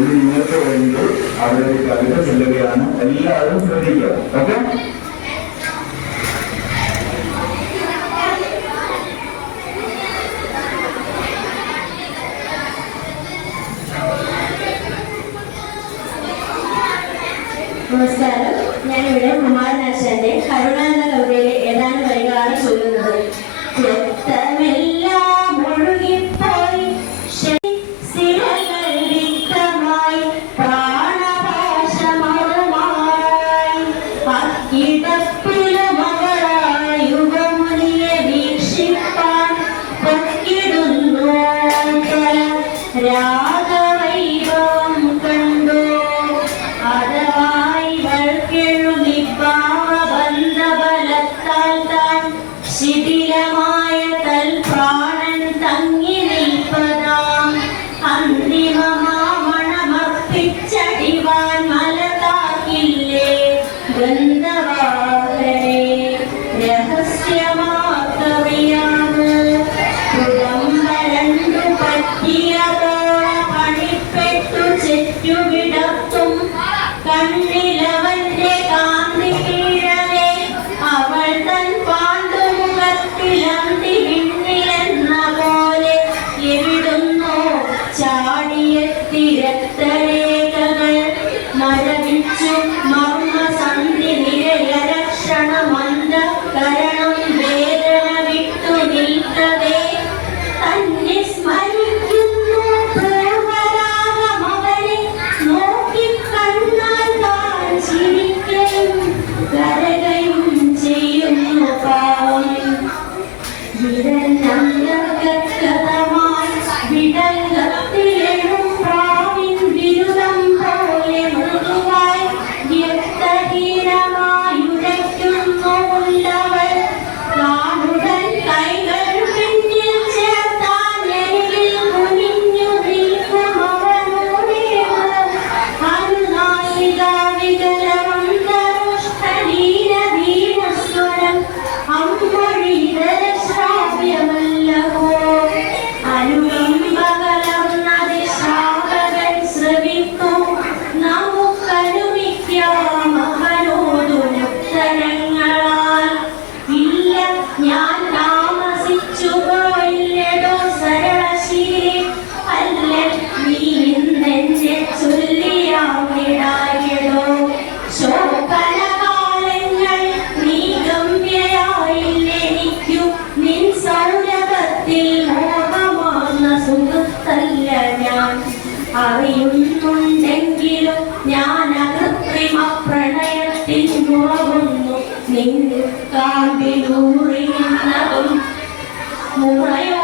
ഇന്ന് ഇങ്ങനത്തെ വേണ്ടി അവരുടെ കവിത ചെല്ലുകയാണ്. എല്ലാവരും ശ്രദ്ധിക്കുക. ഓക്കെ? നമസ്കാരം. ഞാനിവിടെ കുമാരനാശാന്റെ കരുണ എന്ന കവിതയിലെ ഏതാനും വരികളാണ് ചൊല്ലുന്നത്. से you beat up അറിയുന്നുണ്ടെങ്കിലോ ഞാൻ അകൃത്രിമ പ്രണയത്തിൽ മുളകുന്നു. നിന്നു കാമ്പിലൂറിയുന്നതും മുറയോ